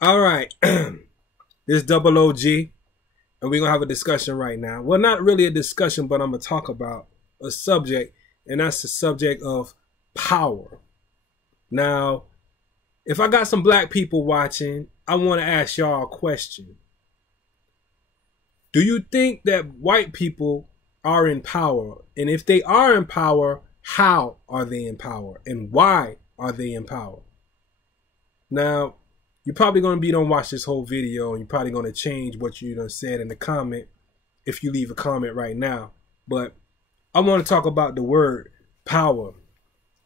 All right. This double OG, and we're going to have a discussion right now. Well, not really a discussion, but I'm going to talk about a subject, and that's the subject of power. Now, if I got some black people watching, I want to ask y'all a question. Do you think that white people are in power? And if they are in power, how are they in power? And why are they in power? Now, you're probably going to be don't watch this whole video, and you're probably going to change what you done said in the comment if you leave a comment right now. But I want to talk about the word power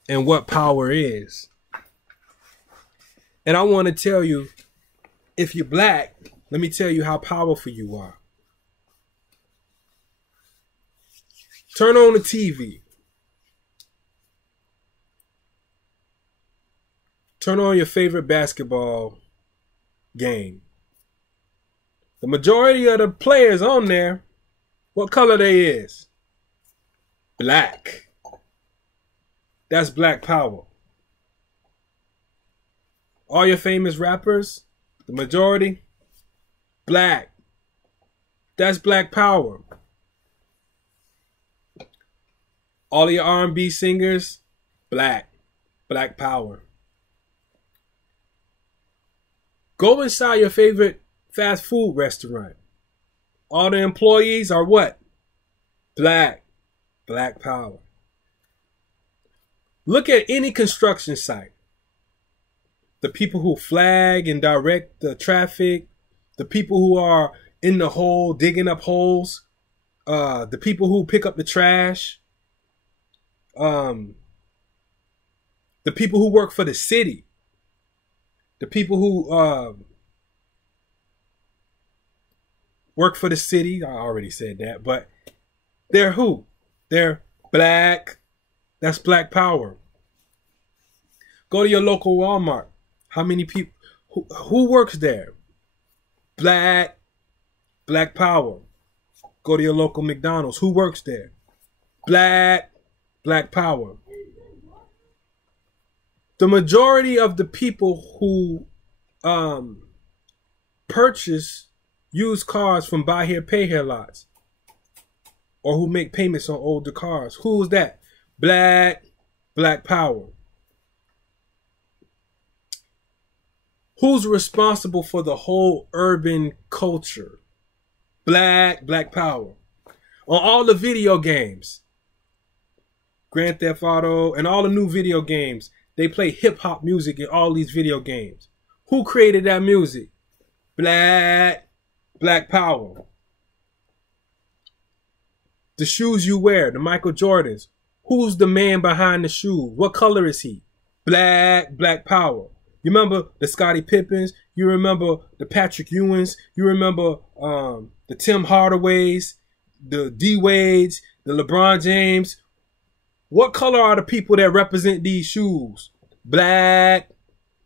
and what power is. And I want to tell you, if you're black, let me tell you how powerful you are. Turn on the TV. Turn on your favorite basketball game. The majority of the players on there, what color they is? Black. That's black power. All your famous rappers, the majority, black. That's black power. All of your R&B singers, black. Black power. Go inside your favorite fast food restaurant. All the employees are what? Black. Black power. Look at any construction site. The people who flag and direct the traffic, the people who are in the hole, digging up holes, the people who pick up the trash, the people who work for the city, the people who work for the city, I already said that, but they're who? They're black. That's black power. Go to your local Walmart. How many people, who works there? Black. Black power. Go to your local McDonald's. Who works there? Black. Black power. The majority of the people who purchase used cars from buy here, pay here lots, or who make payments on older cars, who's that? Black. Black power. Who's responsible for the whole urban culture? Black. Black power. On all the video games, Grand Theft Auto and all the new video games, they play hip-hop music in all these video games. Who created that music? Black. Black power. The shoes you wear, the Michael Jordans, who's the man behind the shoes? What color is he? Black. Black power. You remember the Scottie Pippens? You remember the Patrick Ewings? You remember the Tim Hardaways, the D Wades, the LeBron James? What color are the people that represent these shoes? Black.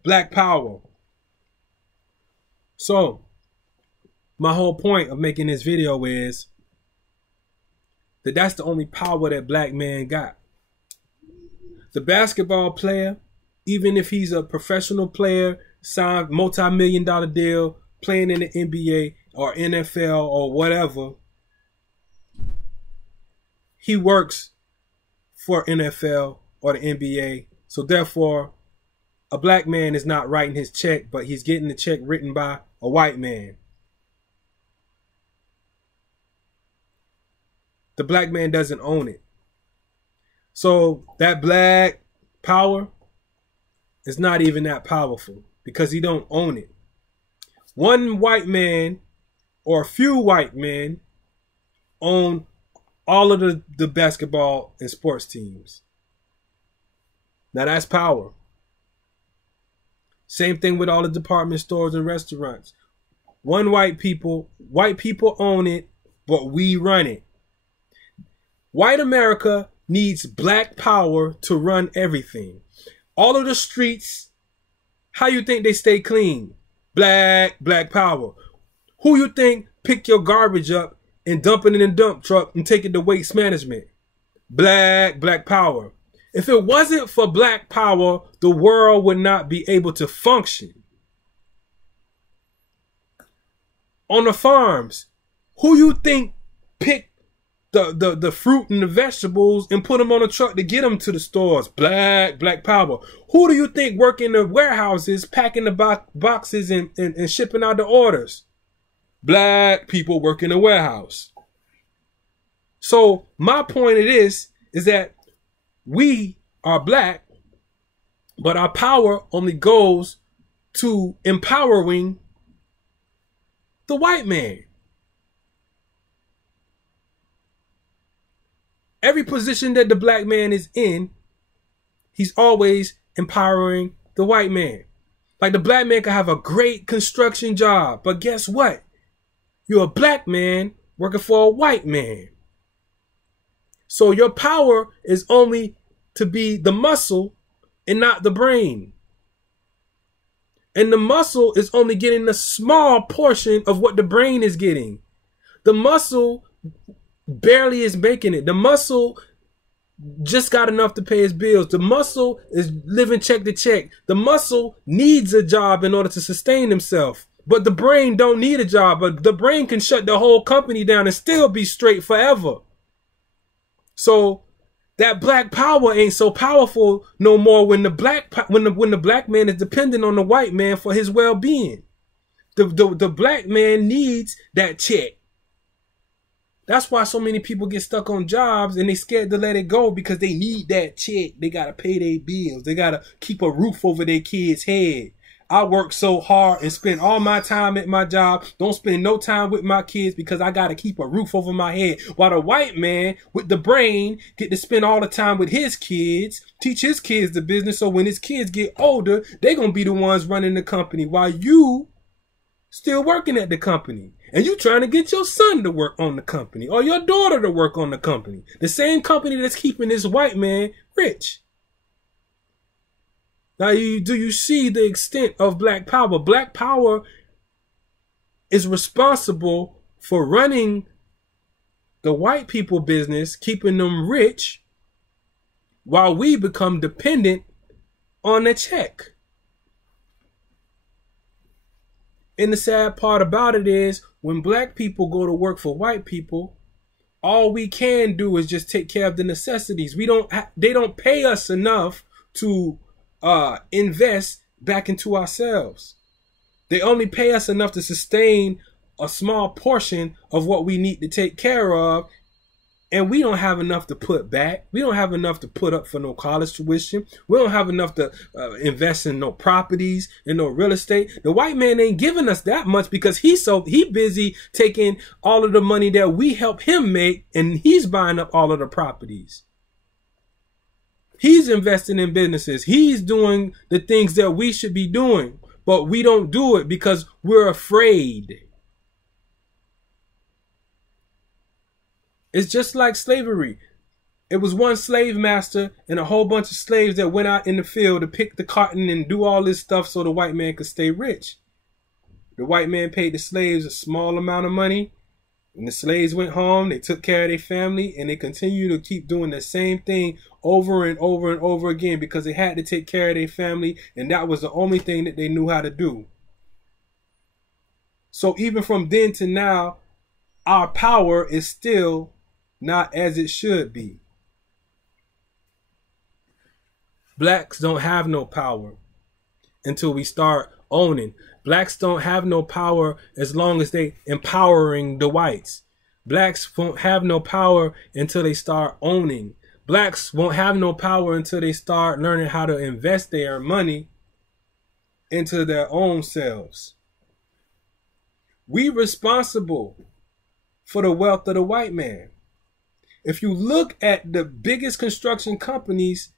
Black power. So, my whole point of making this video is that that's the only power that black man got. The basketball player, even if he's a professional player, signed multi-million-dollar deal, playing in the NBA or NFL or whatever, he works for NFL or the NBA. So therefore, a black man is not writing his check, but he's getting the check written by a white man. The black man doesn't own it. So that black power is not even that powerful because he don't own it. One white man or a few white men own all of the basketball and sports teams. Now that's power. Same thing with all the department stores and restaurants. White people own it, but we run it. White America needs black power to run everything. All of the streets, how you think they stay clean? Black power. Who you think pick your garbage up and dump it in a dump truck and take it to waste management? Black power. If it wasn't for black power, the world would not be able to function. on the farms. Who you think pick the fruit and the vegetables and put them on a truck to get them to the stores? Black power. Who do you think work in the warehouses packing the boxes and shipping out the orders? Black people work in the warehouse. So my point of this is that we are black, but our power only goes to empowering the white man. Every position that the black man is in, he's always empowering the white man. Like the black man can have a great construction job, but guess what? You're a black man working for a white man. So your power is only to be the muscle and not the brain. And the muscle is only getting a small portion of what the brain is getting. The muscle barely is making it. The muscle just got enough to pay his bills. The muscle is living check to check. The muscle needs a job in order to sustain himself. But the brain don't need a job. But the brain can shut the whole company down and still be straight forever. So that black power ain't so powerful no more when the black man is dependent on the white man for his well-being. The black man needs that check. That's why so many people get stuck on jobs and they scared to let it go, because they need that check. They got to pay their bills. They got to keep a roof over their kids' head. I work so hard and spend all my time at my job. Don't spend no time with my kids because I got to keep a roof over my head. While the white man with the brain get to spend all the time with his kids, teach his kids the business. So when his kids get older, they're going to be the ones running the company while you still working at the company. And you trying to get your son to work on the company or your daughter to work on the company. The same company that's keeping this white man rich. Now, do you see the extent of black power? Black power is responsible for running the white people business, keeping them rich, while we become dependent on the check. And the sad part about it is, when black people go to work for white people, all we can do is just take care of the necessities. They don't pay us enough to invest back into ourselves. They only pay us enough to sustain a small portion of what we need to take care of. And we don't have enough to put back. We don't have enough to put up for no college tuition. We don't have enough to invest in no properties and no real estate. The white man ain't giving us that much because he busy taking all of the money that we help him make, and he's buying up all of the properties. He's investing in businesses. He's doing the things that we should be doing, but we don't do it because we're afraid. It's just like slavery. It was one slave master and a whole bunch of slaves that went out in the field to pick the cotton and do all this stuff so the white man could stay rich. The white man paid the slaves a small amount of money. When the slaves went home, they took care of their family, and they continue to keep doing the same thing over and over and over again because they had to take care of their family, and that was the only thing that they knew how to do. So even from then to now, our power is still not as it should be. Blacks don't have no power until we start owning. Blacks don't have no power as long as they empowering the whites. Blacks won't have no power until they start owning. Blacks won't have no power until they start learning how to invest their money into their own selves. We responsible for the wealth of the white man. If you look at the biggest construction companies,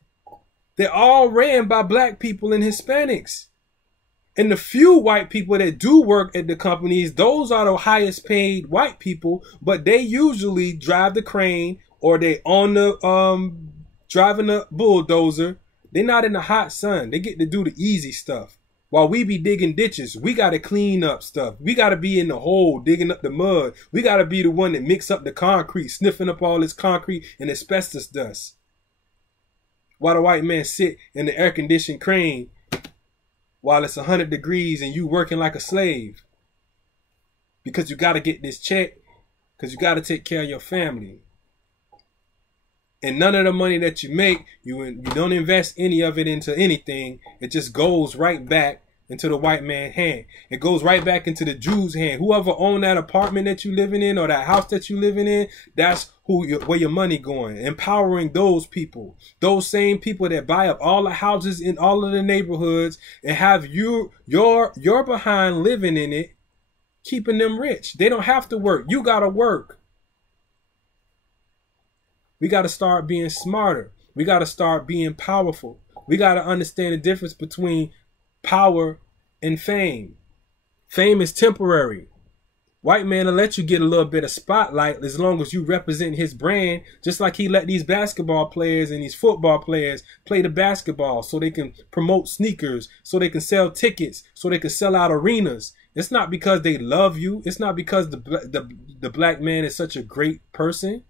they're all ran by black people and Hispanics. And the few white people that do work at the companies, those are the highest paid white people, but they usually drive the crane or they on the driving the bulldozer. They're not in the hot sun. They get to do the easy stuff. While we be digging ditches, we got to clean up stuff. We got to be in the hole digging up the mud. We got to be the one that mix up the concrete, sniffing up all this concrete and asbestos dust. While the white man sit in the air-conditioned crane while it's 100 degrees and you working like a slave. because you got to get this check, because you got to take care of your family. And none of the money that you make, you don't invest any of it into anything. It just goes right back into the white man's hand. It goes right back into the Jew's hand. Whoever owned that apartment that you living in or that house that you living in, that's where your money going. Empowering those people. Those same people that buy up all the houses in all of the neighborhoods and have your behind living in it, keeping them rich. They don't have to work. You got to work. We got to start being smarter. We got to start being powerful. We got to understand the difference between power and fame. Fame is temporary. White man will let you get a little bit of spotlight as long as you represent his brand, just like he let these basketball players and these football players play the basketball so they can promote sneakers, so they can sell tickets, so they can sell out arenas. It's not because they love you. It's not because the black man is such a great person.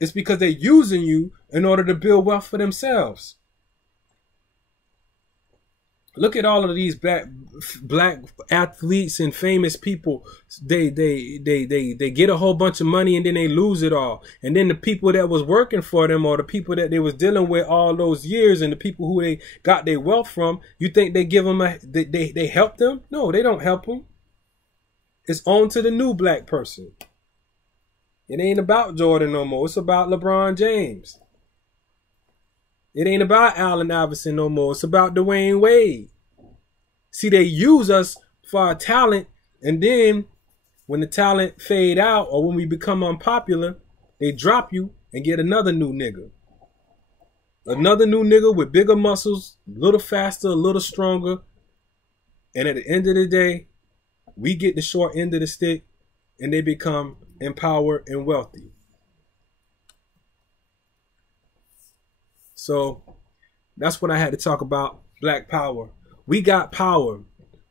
It's because they're using you in order to build wealth for themselves. Look at all of these black athletes and famous people. They get a whole bunch of money and then they lose it all. And then the people that was working for them, or the people that they was dealing with all those years, and the people who they got their wealth from, you think they give them they help them? No, they don't help them. It's on to the new black person. It ain't about Jordan no more. It's about LeBron James. It ain't about Allen Iverson no more. It's about Dwayne Wade. See, they use us for our talent, and then when the talent fade out or when we become unpopular, they drop you and get another new nigga. Another new nigga with bigger muscles, a little faster, a little stronger. And at the end of the day, we get the short end of the stick and they become empowered and wealthy. So that's what I had to talk about. Black power. We got power.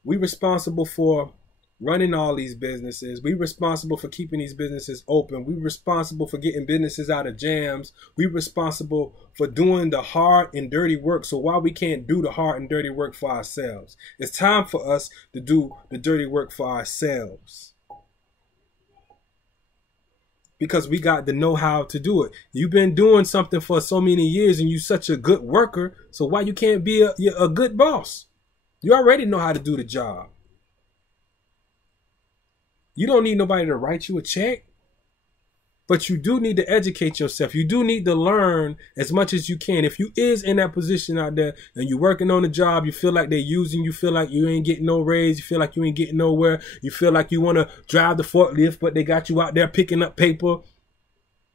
We responsible for running all these businesses. We responsible for keeping these businesses open. We responsible for getting businesses out of jams. We responsible for doing the hard and dirty work. So why we can't do the hard and dirty work for ourselves? It's time for us to do the dirty work for ourselves. Because we got the know-how to do it. You've been doing something for so many years and you're such a good worker. So why you can't be a good boss? You already know how to do the job. You don't need nobody to write you a check. But you do need to educate yourself. You do need to learn as much as you can. If you is in that position out there and you're working on a job, you feel like they're using you, feel like you ain't getting no raise, you feel like you ain't getting nowhere, you feel like you want to drive the forklift, but they got you out there picking up paper.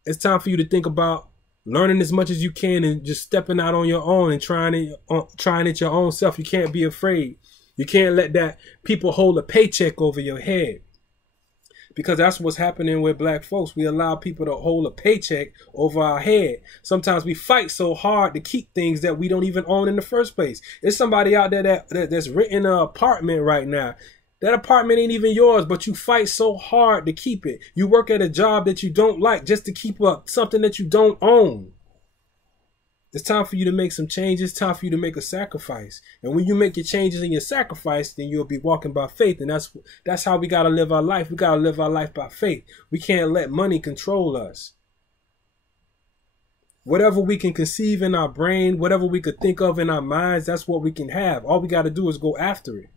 It's time for you to think about learning as much as you can and just stepping out on your own and trying it your own self. You can't be afraid. You can't let that people hold a paycheck over your head. Because that's what's happening with black folks. We allow people to hold a paycheck over our head. Sometimes we fight so hard to keep things that we don't even own in the first place. There's somebody out there that's renting an apartment right now. That apartment ain't even yours, but you fight so hard to keep it. You work at a job that you don't like just to keep up something that you don't own. It's time for you to make some changes. It's time for you to make a sacrifice. And when you make your changes and your sacrifice, then you'll be walking by faith. And that's how we got to live our life. We got to live our life by faith. We can't let money control us. Whatever we can conceive in our brain, whatever we could think of in our minds, that's what we can have. All we got to do is go after it.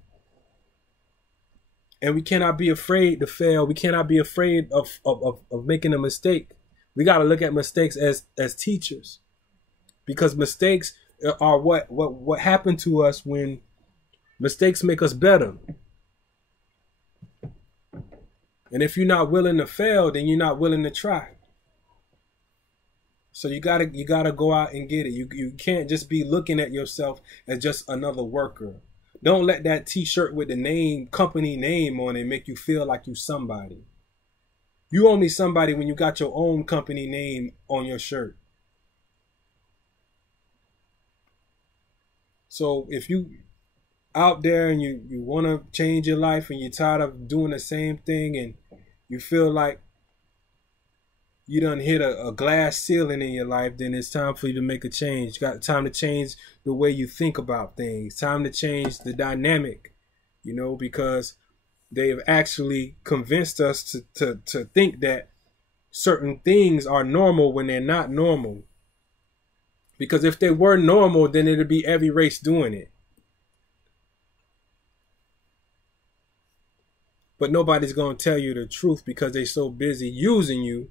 And we cannot be afraid to fail. We cannot be afraid of making a mistake. We got to look at mistakes as teachers. Because mistakes are what happened to us when mistakes make us better. And if you're not willing to fail, then you're not willing to try. So you gotta go out and get it. You can't just be looking at yourself as just another worker. Don't let that t-shirt with the company name on it make you feel like you somebody. You only somebody when you got your own company name on your shirt. So if you out there and you want to change your life and you're tired of doing the same thing and you feel like you done hit a glass ceiling in your life, then it's time for you to make a change. You got time to change the way you think about things. Time to change the dynamic, because They have actually convinced us to think that certain things are normal when they're not normal. Because if they were normal, then it'd be every race doing it. But nobody's going to tell you the truth because they're so busy using you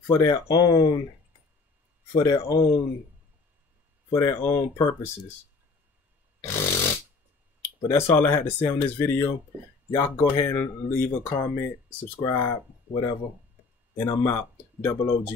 for their own purposes. But that's all I had to say on this video. Y'all can go ahead and leave a comment, subscribe, whatever. And I'm out. Double OG.